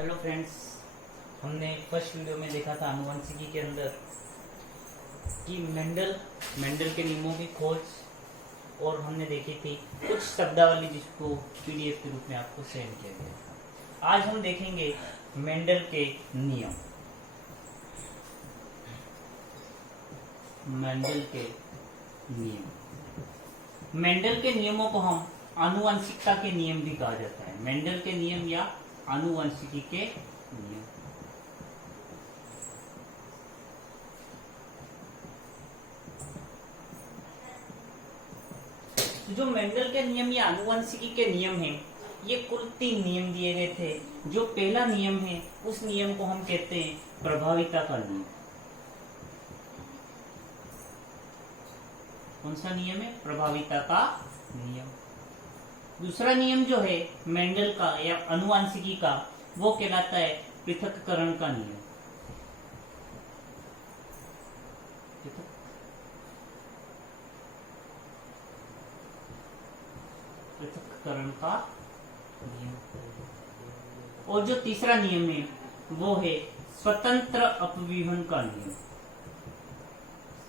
Hello friends, हमने first video में देखा था आनुवंशिकी के अंदर कि मेंडल के नियमों की खोज, और हमने देखी थी कुछ शब्दावली जिसको पीडीएफ के रूप में आपको सेंड किया गया था। आज हम देखेंगे मेंडल के नियम। मेंडल के नियम, मेंडल के नियमों को हम आनुवंशिकता के नियम भी कहा जाता है। मेंडल के नियम या आनुवंशिकी के नियम। जो मेंडल के नियम या आनुवंशिकी के नियम हैं, ये कुल 3 नियम दिए गए थे। जो पहला नियम है उस नियम को हम कहते हैं प्रभाविता का नियम। कौन सा नियम है? प्रभाविता का नियम। दूसरा नियम जो है मेंडल का या आनुवंशिकी का, वो कहलाता है पृथक्करण का नियम। पृथक्करण का नियम। और जो तीसरा नियम है वो है स्वतंत्र अपव्यूहन का नियम।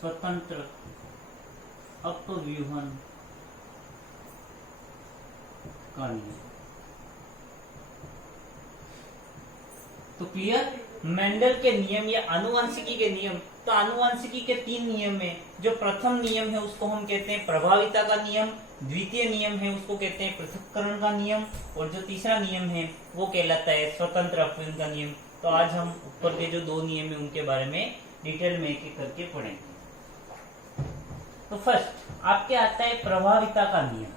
स्वतंत्र अपव्यूहन का नियम। तो क्लियर? मेंडल के नियम या आनुवंशिकी के नियम। तो आनुवंशिकी के 3 नियम है। जो प्रथम नियम है उसको हम कहते हैं प्रभाविता का नियम, द्वितीय नियम है उसको कहते हैं पृथक्करण का नियम, और जो तीसरा नियम है वो कहलाता है स्वतंत्र अपव्यूहन का नियम। तो आज हम ऊपर के जो 2 नियम है उनके बारे में डिटेल में एक-एक करके पढ़ेंगे। तो फर्स्ट आपके आता है प्रभाविता का नियम।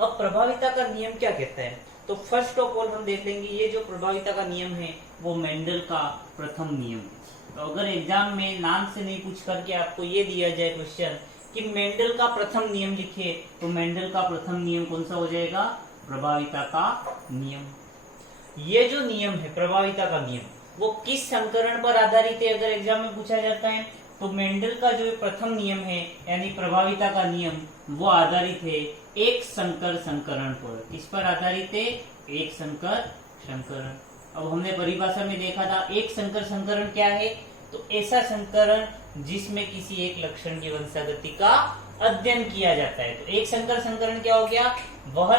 अब प्रभाविता का नियम क्या कहता है? तो फर्स्ट ऑफ ऑल हम देख लेंगे ये जो प्रभाविता का नियम है वो मेंडल का प्रथम नियम है। तो अगर एग्जाम में नाम से नहीं पूछ करके आपको ये दिया जाए क्वेश्चन कि मेंडल का प्रथम नियम लिखिए, तो मेंडल का प्रथम नियम कौन सा हो जाएगा? प्रभाविता का नियम। ये जो नियम है प्रभाविता का नियम, वो किस संकरण पर आधारित है? अगर एग्जाम में पूछा जाता है तो मेंडल का जो प्रथम नियम है यानी प्रभाविता का नियम, वो आधारित है एक संकर संकरण पर। किस पर आधारित है? एक संकर संकरण। अब हमने परिभाषा में देखा था एक संकर संकरण क्या है? तो ऐसा संकरण जिसमें किसी एक लक्षण की वंशागति का अध्ययन किया जाता है। तो एक संकर संकरण क्या हो गया? वह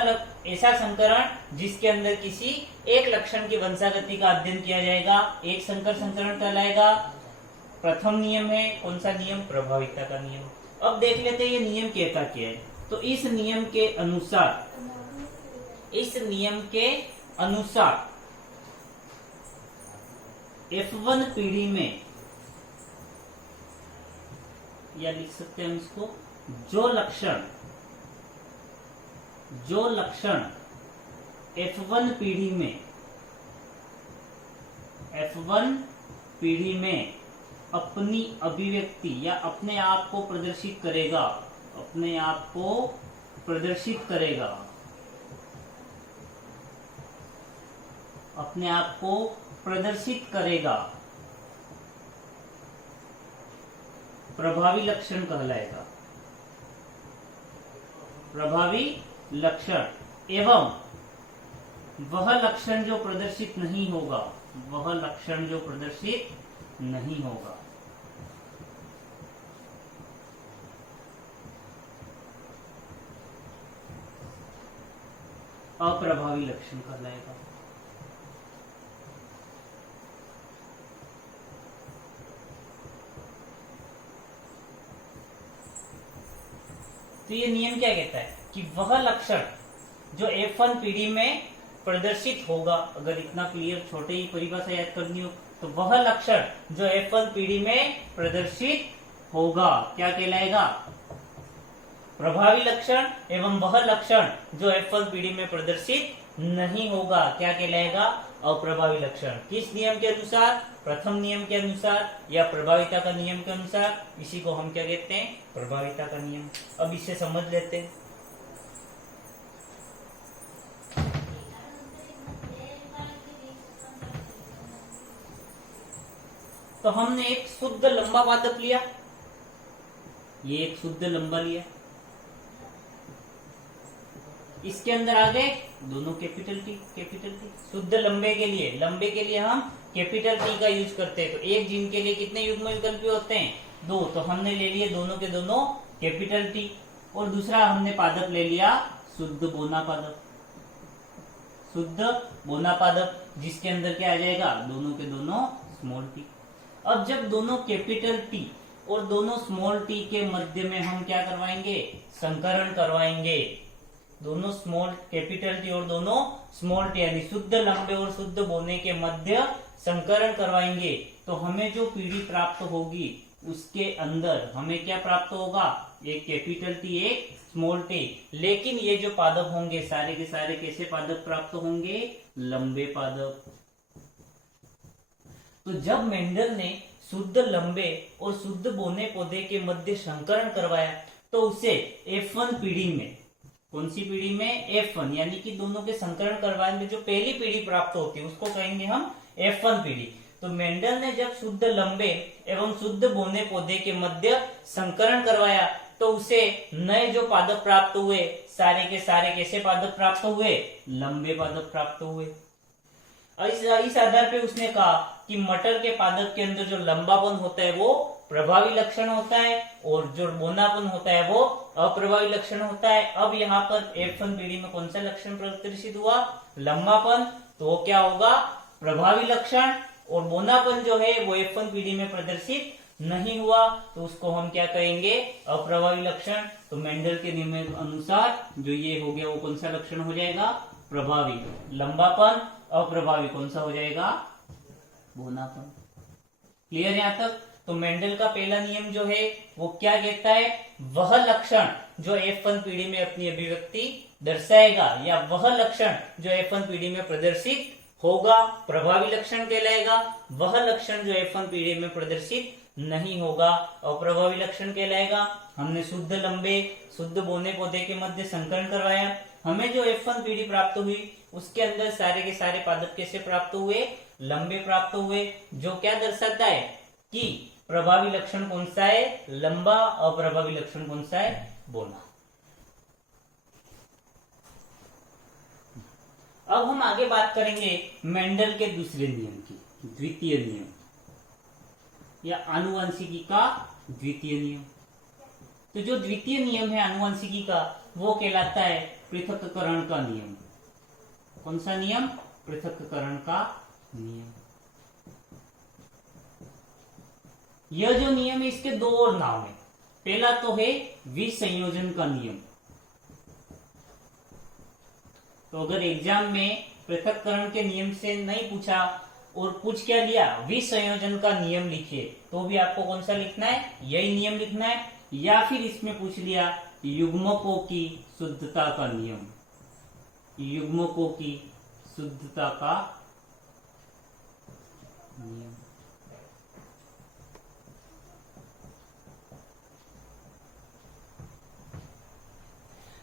ऐसा संकरण जिसके अंदर किसी एक लक्षण की वंशागति का अध्ययन किया जाएगा, एक संकर संकरण कहलाएगा। प्रथम नियम है कौन सा नियम? प्रभाविता का नियम। अब देख लेते हैं ये नियम कहता क्या है। तो इस नियम के अनुसार F1 पीढ़ी में, या लिख सकते हैं हम इसको, जो लक्षण F1 पीढ़ी में अपनी अभिव्यक्ति या अपने आप को प्रदर्शित करेगा, प्रभावी लक्षण कहलाएगा। प्रभावी लक्षण। एवं वह लक्षण जो प्रदर्शित नहीं होगा, अप्रभावी लक्षण कहलाएगा। तो ये नियम क्या कहता है कि वह लक्षण जो F1 पीढ़ी में प्रदर्शित होगा, अगर इतना क्लियर छोटे ही परिभाषा याद करनी हो, तो वह लक्षण जो F1 पीढ़ी में प्रदर्शित होगा क्या कहलाएगा? प्रभावी लक्षण। एवं वह लक्षण जो F1 पीढ़ी में प्रदर्शित नहीं होगा क्या कहलाएगा? अप्रभावी लक्षण। किस नियम के अनुसार? प्रथम नियम के अनुसार या प्रभाविता का नियम के अनुसार। इसी को हम क्या कहते हैं? प्रभाविता का नियम। अब इसे समझ लेते हैं। तो हमने एक शुद्ध लंबा वादक लिया, ये एक शुद्ध लंबा लिया, इसके अंदर आ गए दोनों कैपिटल टी। शुद्ध लंबे के लिए हम कैपिटल टी का यूज करते हैं। तो एक जीन के लिए कितने युग्म विकल्पी होते हैं? 2। तो हमने ले लिए दोनों के दोनों कैपिटल टी, और दूसरा हमने पादप ले लिया शुद्ध बोना पादप, जिसके अंदर क्या आ जाएगा? दोनों के दोनों स्मॉल टी। अब जब दोनों कैपिटल टी और दोनों स्मॉल टी के मध्य में हम क्या करवाएंगे? संकरण करवाएंगे। दोनों स्मॉल कैपिटल टी और दोनों स्मॉल टी यानी शुद्ध लंबे और शुद्ध बोने के मध्य संकरण करवाएंगे। तो हमें जो पीढ़ी प्राप्त होगी उसके अंदर हमें क्या प्राप्त होगा? एक कैपिटल टी, एक स्मॉल टी। लेकिन ये जो पादप होंगे सारे के सारे कैसे पादप प्राप्त होंगे? लंबे पादप। तो जब मेंडल ने शुद्ध लंबे और शुद्ध बोने पौधे के मध्य संकरण करवाया तो उसे F1 पीढ़ी में, कौन सी पीढ़ी में? F1, यानी कि दोनों के संकरण करवाने में जो पहली पीढ़ी प्राप्त होती है उसको कहेंगे हम F1 पीढ़ी। तो मेंडल ने जब शुद्ध लंबे एवं शुद्ध बोने पौधे के मध्य संकरण करवाया तो उसे नए जो पादप प्राप्त हुए सारे के सारे कैसे पादप प्राप्त हुए? लंबे पादप प्राप्त हुए। इस आधार पे उसने कहा कि मटर के पादप के अंदर जो लंबापन होता है वो प्रभावी लक्षण होता है और जो बोनापन होता है वो अप्रभावी लक्षण होता है। अब यहाँ पर F1 पीढ़ी में कौन सा लक्षण प्रदर्शित हुआ? लंबापन। तो वो क्या होगा? प्रभावी लक्षण। और बोनापन जो है वो F1 पीढ़ी में प्रदर्शित नहीं हुआ तो उसको हम क्या कहेंगे? अप्रभावी लक्षण। तो मेंडल के नियम अनुसार जो ये हो गया वो कौन सा लक्षण हो जाएगा? प्रभावी। लंबापन, अप्रभावी कौन सा हो जाएगा? बोनापन। क्लियर यहाँ तक? तो मेंडल का पहला नियम जो है वो क्या कहता है? वह लक्षण जो F1 पीढ़ी में अपनी अभिव्यक्ति दर्शाएगा या वह लक्षण जो F1 पीढ़ी में प्रदर्शित होगा प्रभावी लक्षण कहलाएगा। वह लक्षण जो F1 पीढ़ी में प्रदर्शित नहीं होगा अप्रभावी लक्षण कहलाएगा। हमने शुद्ध लंबे शुद्ध बोने पौधे के मध्य संकरण करवाया, हमें जो F1 पीढ़ी प्राप्त हुई उसके अंदर सारे के सारे पादप कैसे प्राप्त हुए? लंबे प्राप्त हुए, जो क्या दर्शाता है कि प्रभावी लक्षण कौन सा है? लंबा। अप्रभावी लक्षण कौन सा है? बोना। अब हम आगे बात करेंगे मेंडल के दूसरे नियम की, द्वितीय नियम या आनुवंशिकी का द्वितीय नियम। तो जो द्वितीय नियम है आनुवंशिकी का वो कहलाता है पृथक्करण का नियम। कौन सा नियम? पृथक्करण का नियम। यह जो नियम है इसके दो और नाम है। पहला तो है विसंयोजन का नियम। तो अगर एग्जाम में पृथक्करण के नियम से नहीं पूछा और पूछ क्या लिया? विसंयोजन का नियम लिखिए, तो भी आपको कौन सा लिखना है? यही नियम लिखना है। या फिर इसमें पूछ लिया युग्मकों की शुद्धता का नियम, युग्मकों की शुद्धता का नियम।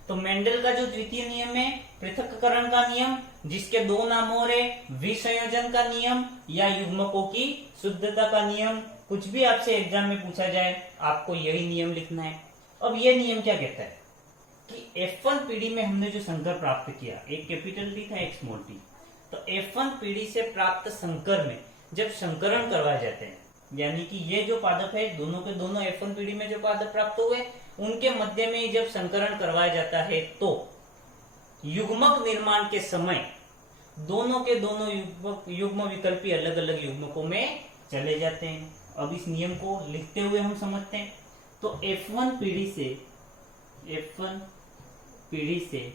तो मेंडल का जो द्वितीय नियम है पृथक्करण का नियम, जिसके दो नाम और है, विसंयोजन का नियम या युग्मकों की शुद्धता का नियम। कुछ भी आपसे एग्जाम में पूछा जाए आपको यही नियम लिखना है। अब यह नियम क्या कहता है कि F1 पीढ़ी में हमने जो संकर प्राप्त किया, एक कैपिटल टी था एक स्मॉल टी, तो F1 पीढ़ी से प्राप्त संकर में जब संकरण करवाए जाते हैं, यानी कि ये जो पादप है दोनों के दोनों F1 पीढ़ी में जो पादप प्राप्त हुए उनके मध्य में जब संकरण करवाया जाता है तो युग्मक निर्माण के समय दोनों के दोनों युग्म विकल्पी अलग अलग युग्मकों में चले जाते हैं। अब इस नियम को लिखते हुए हम समझते हैं। तो F1 पीढ़ी से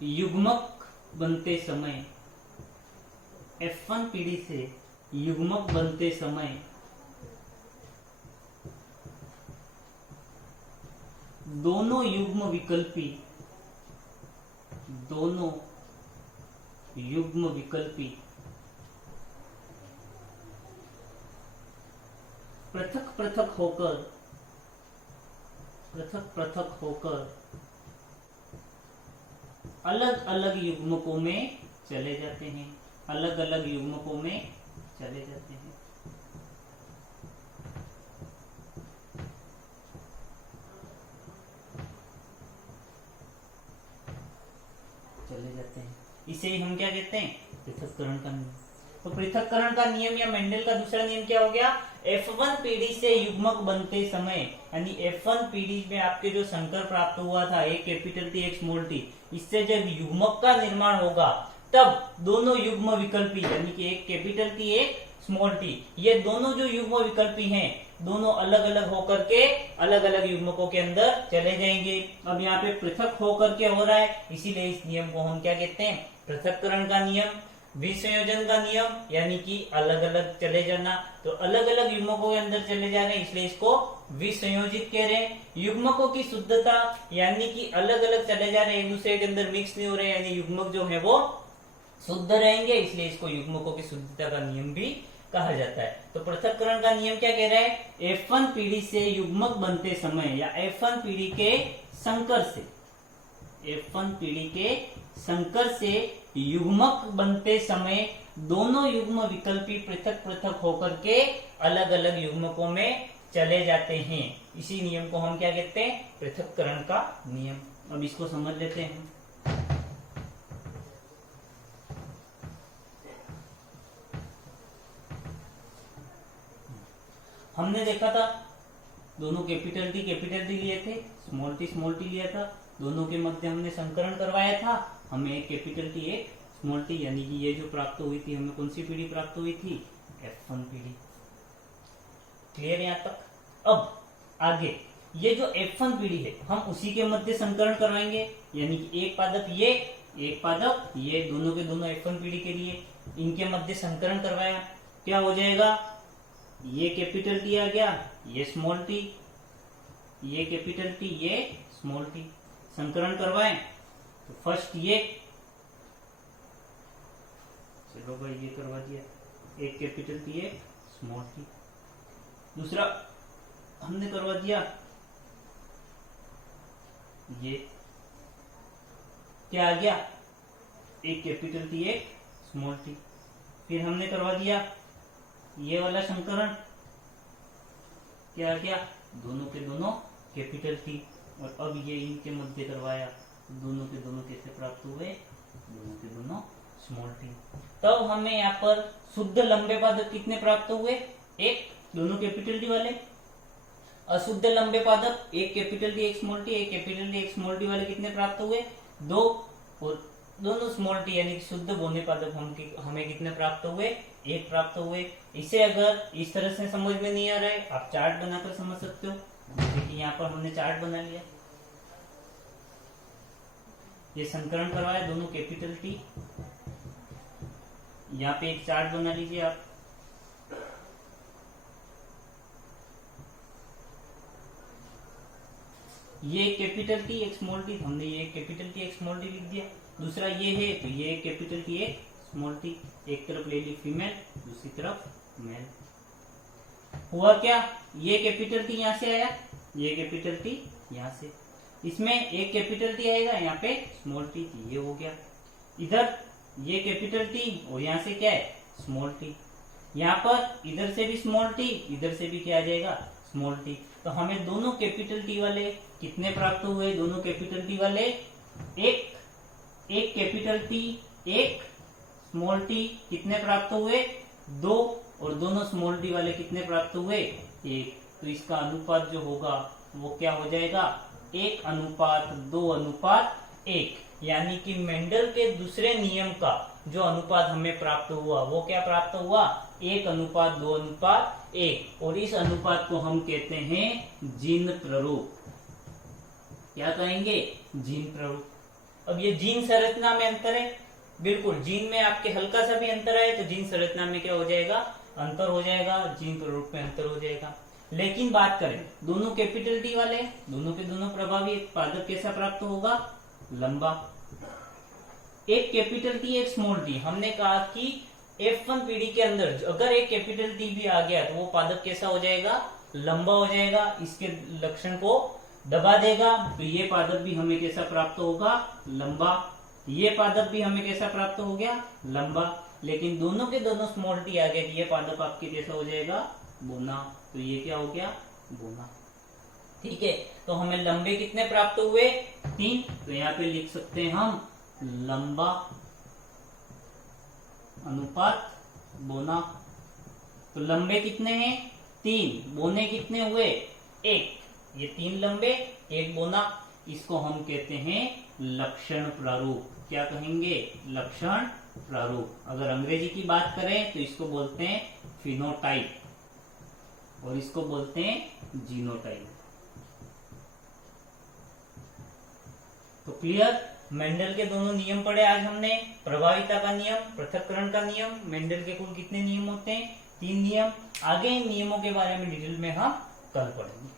युग्मक बनते समय, F1 पीढ़ी से युग्मक बनते समय दोनों युग्म विकल्पी पृथक पृथक होकर अलग अलग युग्मकों में चले जाते हैं, अलग अलग युग्मकों में चले जाते हैं। इसे ही हम क्या कहते हैं, पृथक्करण का नियम। तो पृथक्करण का नियम या मेंडल का दूसरा नियम क्या हो गया, F1 पीढ़ी से युग्मक बनते समय, यानी F1 पीढ़ी में आपके जो संकर प्राप्त हुआ था, एक कैपिटल टी एक स्मॉल टी, इससे जब युग्मक का निर्माण होगा तब दोनों युग्म विकल्पी, यानी कि एक कैपिटल टी एक स्मॉल टी, ये दोनों जो युग्म विकल्पी हैं दोनों अलग अलग होकर के अलग अलग युग्मकों के अंदर चले जाएंगे। अब यहाँ पे पृथक होकर के हो रहा है, इसीलिए इस नियम को हम क्या कहते हैं, पृथक्करण का नियम। विसंयोजन का नियम यानी कि अलग अलग चले जाना, तो अलग अलग युग्मकों के अंदर चले जा रहे हैं इसलिए इसको विसंयोजित कह रहे हैं। युग्मकों की शुद्धता यानी कि अलग अलग चले जा रहे हैं, एक दूसरे के अंदर मिक्स नहीं हो रहे, यानी युग्मक जो है वो शुद्ध रहेंगे, इसलिए इसको युग्मकों की शुद्धता का नियम भी कहा जाता है। तो पृथक्करण का नियम क्या कह रहा है, F1 पीढ़ी से युग्मक बनते समय या F1 पीढ़ी के संकर से, F1 पीढ़ी के संकर से युग्मक बनते समय दोनों युग्म विकल्पी पृथक पृथक होकर के अलग अलग युग्मकों में चले जाते हैं। इसी नियम को हम क्या कहते हैं, पृथक्करण का नियम। अब इसको समझ लेते हैं। हमने देखा था दोनों कैपिटल टी लिए थे, स्मॉल टी लिया था, दोनों के मध्य हमने संकरण करवाया था, हमें एक कैपिटल टी एक स्मॉल टी, यानी कि ये जो प्राप्त हुई थी, हमें कौन सी पीढ़ी प्राप्त हुई थी, F1 पीढ़ी। क्लियर है यहाँ तक। अब आगे ये जो F1 पीढ़ी है हम उसी के मध्य संकरण करवाएंगे, यानी कि एक पादप ये एक पादप ये, दोनों के दोनों F1 पीढ़ी के लिए इनके मध्य संकरण करवाया, क्या हो जाएगा, ये कैपिटल टी आ गया, ये स्मॉल टी, ये कैपिटल टी ये स्मॉल टी, संकरण करवाएं तो फर्स्ट ये, चलो भाई ये करवा दिया, एक कैपिटल टी एक स्मॉल टी। दूसरा हमने करवा दिया ये, क्या आ गया, एक कैपिटल टी एक स्मॉल टी। फिर हमने करवा दिया ये वाला संकरण, क्या आ गया, दोनों के दोनों कैपिटल टी। और अब ये इनके मध्य करवाया, दोनों के दोनों कैसे प्राप्त हुए, दोनों के दोनों स्मॉल टी। तब हमें यहाँ पर शुद्ध लंबे पादप कितने प्राप्त हुए, एक, दोनों कैपिटल टी वाले। अशुद्ध लंबे पादप एक कैपिटल टी एक स्मॉल टी, एक कैपिटल टी एक स्मॉल टी वाले कितने प्राप्त हुए, दो, और दोनों स्मॉल टी यानी शुद्ध बोने पादप हमें कितने प्राप्त हुए, एक प्राप्त हुए। इसे अगर इस तरह से समझ में नहीं आ रहा है, आप चार्ट बनाकर समझ सकते हो, जैसे कि यहाँ पर हमने चार्ट बना लिया, ये संकरण करवाया दोनों कैपिटल टी, यहाँ पे एक चार्ट बना लीजिए आप। ये एक कैपिटल टी एक स्मॉल टी, हमने ये एक कैपिटल टी एक स्मॉल टी लिख दिया। दूसरा ये है तो ये एक कैपिटल टी एक स्मॉल टी, एक तरफ ले ली फीमेल, दूसरी तरफ मेल। हुआ क्या, ये कैपिटल टी यहाँ से आया, ये कैपिटल टी यहाँ से, इसमें एक कैपिटल टी आएगा, यहाँ पे स्मॉल टी, ये हो गया। इधर ये कैपिटल टी और यहाँ से क्या है, स्मॉल टी। यहाँ पर इधर से भी स्मॉल टी, इधर से भी क्या आ जाएगा, स्मॉल टी। तो हमें दोनों कैपिटल टी वाले कितने प्राप्त हुए, दोनों कैपिटल टी वाले एक, एक कैपिटल टी एक स्मॉल टी कितने प्राप्त हुए, दो, और दोनों स्मॉल टी वाले कितने प्राप्त हुए, एक। तो इसका अनुपात जो होगा वो क्या हो जाएगा, 1:2:1, यानी कि मेंडल के दूसरे नियम का जो अनुपात हमें प्राप्त हुआ वो क्या प्राप्त हुआ, 1:2:1, और इस अनुपात को हम कहते हैं जीन प्ररूप। क्या कहेंगे, जीन प्ररूप। अब ये जीन संरचना में अंतर है, बिल्कुल जीन में आपके हल्का सा भी अंतर आए तो जीन संरचना में क्या हो जाएगा, अंतर हो जाएगा, जीन प्ररूप में अंतर हो जाएगा। लेकिन बात करें दोनों कैपिटल टी वाले, दोनों के दोनों प्रभावी, एक पादप कैसा प्राप्त होगा, लंबा। एक कैपिटल टी एक स्मॉल टी, हमने कहा कि F1 पीढ़ी के अंदर अगर एक कैपिटल टी भी आ गया तो वो पादप कैसा हो जाएगा, लंबा हो जाएगा, इसके लक्षण को दबा देगा। तो ये पादप भी हमें कैसा प्राप्त होगा, लंबा। ये पादप भी हमें कैसा प्राप्त हो गया, लंबा। लेकिन दोनों के दोनों स्मॉल टी आ गए, ये पादप आपके कैसा हो जाएगा, बोना। तो ये क्या हो गया, बोना। ठीक है, तो हमें लंबे कितने प्राप्त हुए, 3। तो यहाँ पे लिख सकते हैं हम लंबा अनुपात बोना। तो लंबे कितने हैं? 3, बोने कितने हुए? 1। ये 3 लंबे 1 बोना, इसको हम कहते हैं लक्षण प्रारूप। क्या कहेंगे? लक्षण प्रारूप। अगर अंग्रेजी की बात करें तो इसको बोलते हैं फिनोटाइप और इसको बोलते हैं जीनोटाइप। तो क्लियर? मेंडल के दोनों नियम पढ़े आज हमने, प्रभाविता का नियम, पृथक्करण का नियम। मेंडल के कुल कितने नियम होते हैं? 3 नियम। आगे इन नियमों के बारे में डिटेल में हम कल पढ़ेंगे।